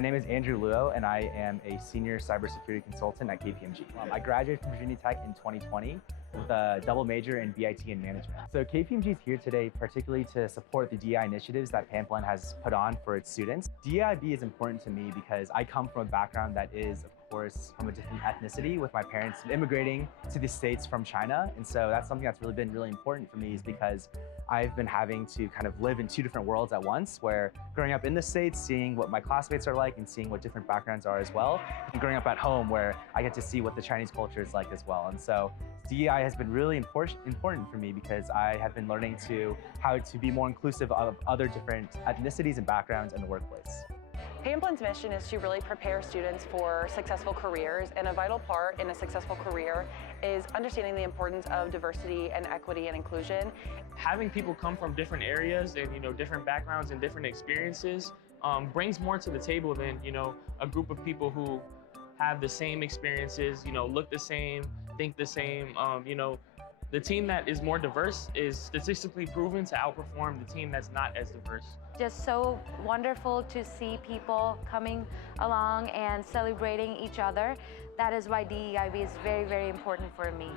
My name is Andrew Luo, and I am a senior cybersecurity consultant at KPMG. I graduated from Virginia Tech in 2020 with a double major in BIT and management. So KPMG is here today particularly to support the DEI initiatives that Pamplin has put on for its students. DEIB is important to me because I come from a background that is, of course, from a different ethnicity, with my parents immigrating to the States from China. And so that's something that's been really important for me, is because I've been having to kind of live in two different worlds at once, where growing up in the States, seeing what my classmates are like and seeing what different backgrounds are as well, and growing up at home where I get to see what the Chinese culture is like as well. And so DEI has been really important for me because I have been learning how to be more inclusive of other different ethnicities and backgrounds in the workplace. Pamplin's mission is to really prepare students for successful careers, and a vital part in a successful career is understanding the importance of diversity and equity and inclusion. Having people come from different areas and different backgrounds and different experiences brings more to the table than a group of people who have the same experiences, look the same, think the same. The team that is more diverse is statistically proven to outperform the team that's not as diverse. Just so wonderful to see people coming along and celebrating each other. That is why DEIB is very, very important for me.